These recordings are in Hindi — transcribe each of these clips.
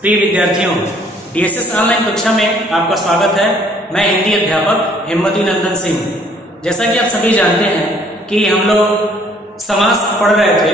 प्रिय विद्यार्थियों, डीएसएस ऑनलाइन कक्षा में आपका स्वागत है। मैं हिंदी अध्यापक हेमवती नंदन सिंह। जैसा कि आप सभी जानते हैं कि हम लोग समास पढ़ रहे थे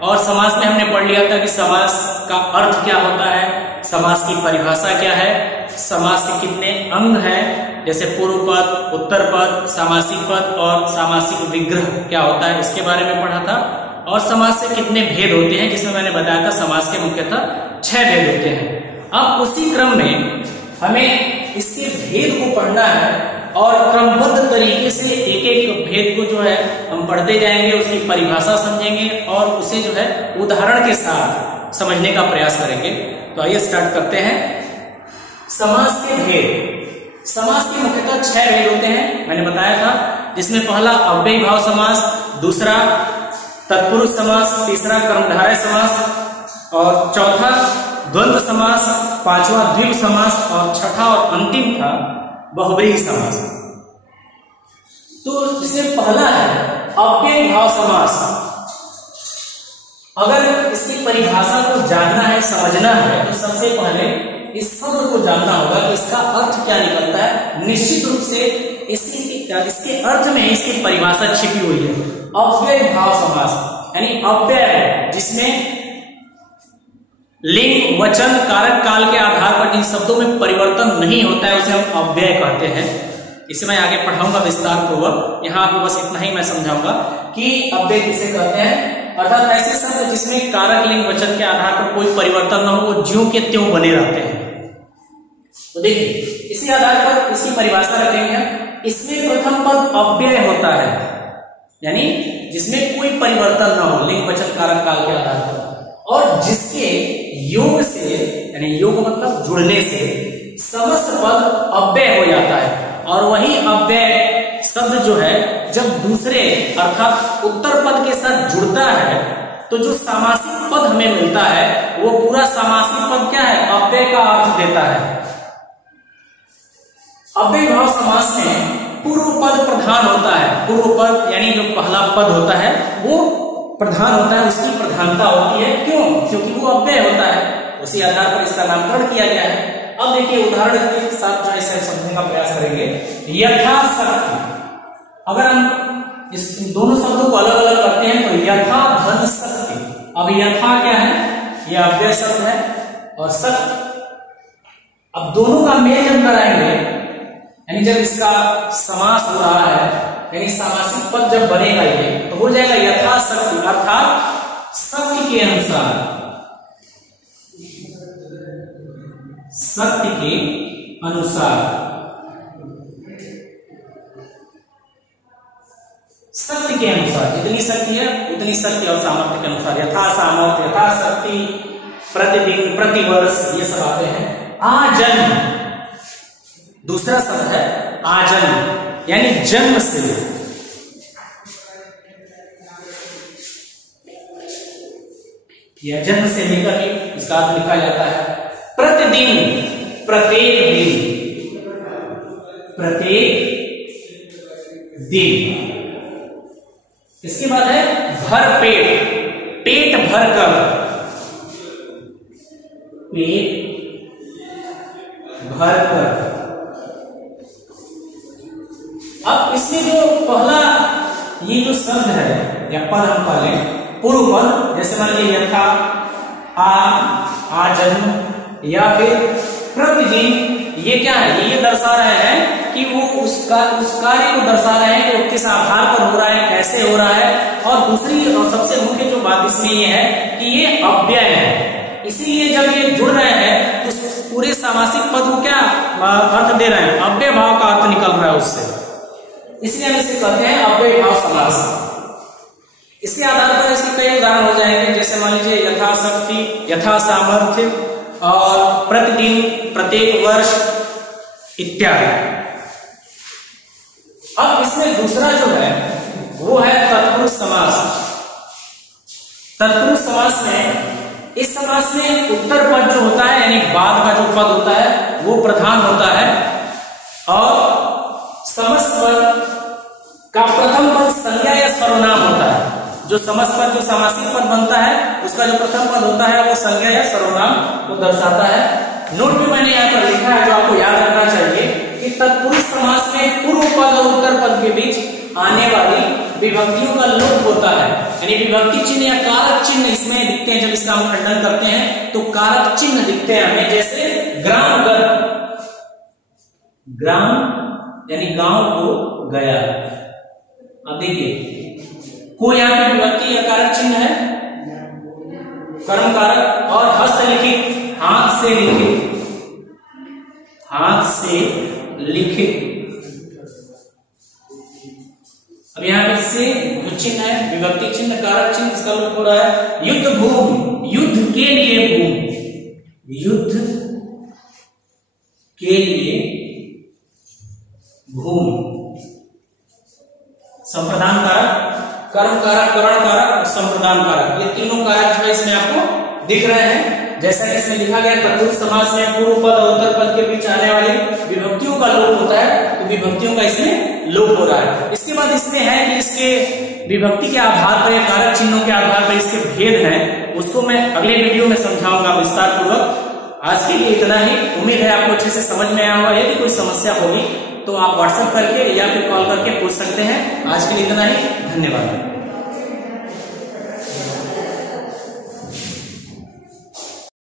और समास में हमने पढ़ लिया था कि समास का अर्थ क्या होता है, समास की परिभाषा क्या है, समास के कितने अंग हैं, जैसे पूर्व पद, उत्तर पद, सामासिक पद और सामासिक विग्रह क्या होता है, इसके बारे में पढ़ा था। और समास से कितने भेद होते हैं, जिसमें मैंने बताया था समास के मुख्यतः 6 भेद होते हैं। अब उसी क्रम में हमें इसके भेद को पढ़ना है और क्रमबद्ध तरीके से एक एक भेद को जो है हम पढ़ते जाएंगे, उसकी परिभाषा समझेंगे और उसे जो है उदाहरण के साथ समझने का प्रयास करेंगे। तो आइए स्टार्ट करते हैं। समास के भेद। समास के मुख्यतः 6 भेद होते हैं, मैंने बताया था, जिसमें पहला अव्ययी भाव समास, दूसरा तत्पुरुष समास, तीसरा कर्मधारय समास और चौथा द्वंद्व समास, पांचवा द्विपद समास और छठा और अंतिम था बहुब्रीहि समास। तो जिसमें पहला है अव्ययी भाव समास। अगर इसकी परिभाषा को जानना है, समझना है, तो सबसे पहले इस शब्द को जानना होगा कि इसका अर्थ क्या निकलता है। निश्चित रूप से इसके अर्थ में इसकी परिभाषा छिपी हुई है। अव्ययी भाव समास यानी अव्यय, जिसमें लिंग, वचन, कारक, काल के आधार पर जिन शब्दों में परिवर्तन नहीं होता है उसे हम अव्यय कहते हैं। इसे मैं आगे पढ़ाऊंगा विस्तार पूर्वक। यहाँ आपको बस इतना ही मैं समझाऊंगा कि अव्यय किसे कहते हैं, अर्थात ऐसे शब्द जिसमें कारक, लिंग, वचन के आधार पर कोई परिवर्तन न हो, वो ज्यों के त्यों बने रहते हैं। तो देखिए, इसी आधार पर इसकी परिभाषा रखेंगे। इसमें प्रथम पद अव्यय होता है, यानी जिसमें कोई परिवर्तन न हो, लिंग, वचन, कारक, काल के आधार पर, और जिसके योग से, यानी योग मतलब जुड़ने से, समस्त पद अव्यय हो जाता है। और वही अव्यय शब्द जो है जब दूसरे अर्थात उत्तर पद के साथ जुड़ता है तो जो सामासिक पद हमें मिलता है वो पूरा सामासिक पद क्या है, अव्यय का अर्थ देता है। अव्ययी भाव समास में पूर्व पद प्रधान होता है। पूर्व पद यानी जो पहला पद होता है वो प्रधान होता है, उसकी प्रधानता होती है। क्यों? क्योंकि वो अव्यय होता है। उसी आधार पर इसका नामकरण किया गया है। अब देखिए उदाहरण के साथ जो इसे समझने का प्रयास करेंगे। यथाशक्ति, अगर हम इस दोनों शब्दों को अलग अलग करते हैं तो यथा धन शक्ति। अब यथा क्या है, यह अव्यय शब्द है और शक्ति, अब दोनों का मेल जब कराएंगे, यानी जब इसका समास हो रहा है, यानी सामासिक पद जब बनेगा ये, तो हो जाएगा यथाशक्ति, अर्थात शक्ति के अनुसार, शक्ति के अनुसार, शक्ति के अनुसार, जितनी शक्ति है उतनी शक्ति और सामर्थ्य के अनुसार, यथा सामर्थ्य, यथा शक्ति, प्रतिदिन, प्रतिवर्ष, ये सब आते हैं। आजन्म दूसरा शब्द है, आजन्म यानी जन्म से, या जन्म से लेकर के इसका अर्थ लिखा जाता है। प्रतिदिन, प्रत्येक दिन, प्रत्येक दिन। इसके बाद है भर पेट, पेट भर कर, पेट भर कर। अब इसमें जो पहला ये जो शब्द है या पद हम पहले पूर्व पद, जैसे मान लीजिए यथा, आजन्म या फिर प्रतिदिन, ये क्या है, ये दर्शा रहे हैं कि वो उस कार्य को दर्शा रहे हैं कि वो किस आधार पर हो रहा है, कैसे हो रहा है। और दूसरी और सबसे मुख्य जो बात इसमें ये है कि ये अव्यय है, इसीलिए जब ये जुड़ रहे हैं तो पूरे सामासिक पद को क्या अर्थ दे रहे हैं, अव्यय भाव का अर्थ निकल रहा है उससे, इसलिए हम इसे कहते हैं अव्ययी भाव समास। इसके आधार पर इसके कई उदाहरण हो जाएंगे, जैसे मान लीजिए यथाशक्ति, यथा सामर्थ्य और प्रतिदिन, प्रत्येक वर्ष इत्यादि। अब इसमें दूसरा जो है वो है तत्पुरुष समास। तत्पुरुष समास में, इस समास में उत्तर पद जो होता है यानी बाद का जो पद होता है वो प्रधान होता है और समस्त पद का प्रथम पद संज्ञा या सर्वनाम होता है। जो समस्त पद, जो समासिक पद बनता है, उसका जो प्रथम पद होता है वो संज्ञा या सर्वनाम को दर्शाता है। नोट में मैंने यहाँ पर लिखा है, जो आपको याद रखना चाहिए कि तत्पुरुष समास में पूर्व पद और उत्तर पद के बीच आने वाली विभक्तियों का लोप होता है, यानी विभक्ति चिन्ह या कारक चिन्ह इसमें दिखते हैं। जब इसका हम खंडन करते हैं तो कारक चिन्ह दिखते हैं हमें, जैसे ग्राम गर, ग्राम यानी गांव को गया। अब देखिए को यहाँ पे विभक्ति या कारक चिन्ह है, कर्म कारक, और हस्तलिखित हाथ से लिखित, हाथ से लिखित। अब यहाँ पे से जो चिन्ह है विभक्ति चिन्ह कारक चिन्ह, इसका लोप हो रहा है। युद्ध भूमि, युद्ध के लिए भूमि, युद्ध के लिए भूमि। संप्रदान कारक, कर्म कारक, करण कारक और संप्रदान कारक, ये तीनों कारक जो है इसमें आपको दिख रहे हैं। जैसा कि इसमें लिखा गया तत्पुरुष समास में पूर्व पद और उत्तर पद के बीच आने वाली विभक्तियों का लोप होता है, तो विभक्तियों का इसमें लोप हो रहा है। इसके बाद इसमें है कि इसके विभक्ति के आधार पर या कारक चिन्हों के आधार पर इसके भेद हैं, उसको मैं अगले वीडियो में समझाऊंगा विस्तार पूर्वक। आज के लिए इतना ही। उम्मीद है आपको अच्छे से समझ में आया होगा। यदि कोई समस्या होगी तो आप व्हाट्सएप करके या फिर कॉल करके पूछ सकते हैं। आज के लिए इतना ही, धन्यवाद।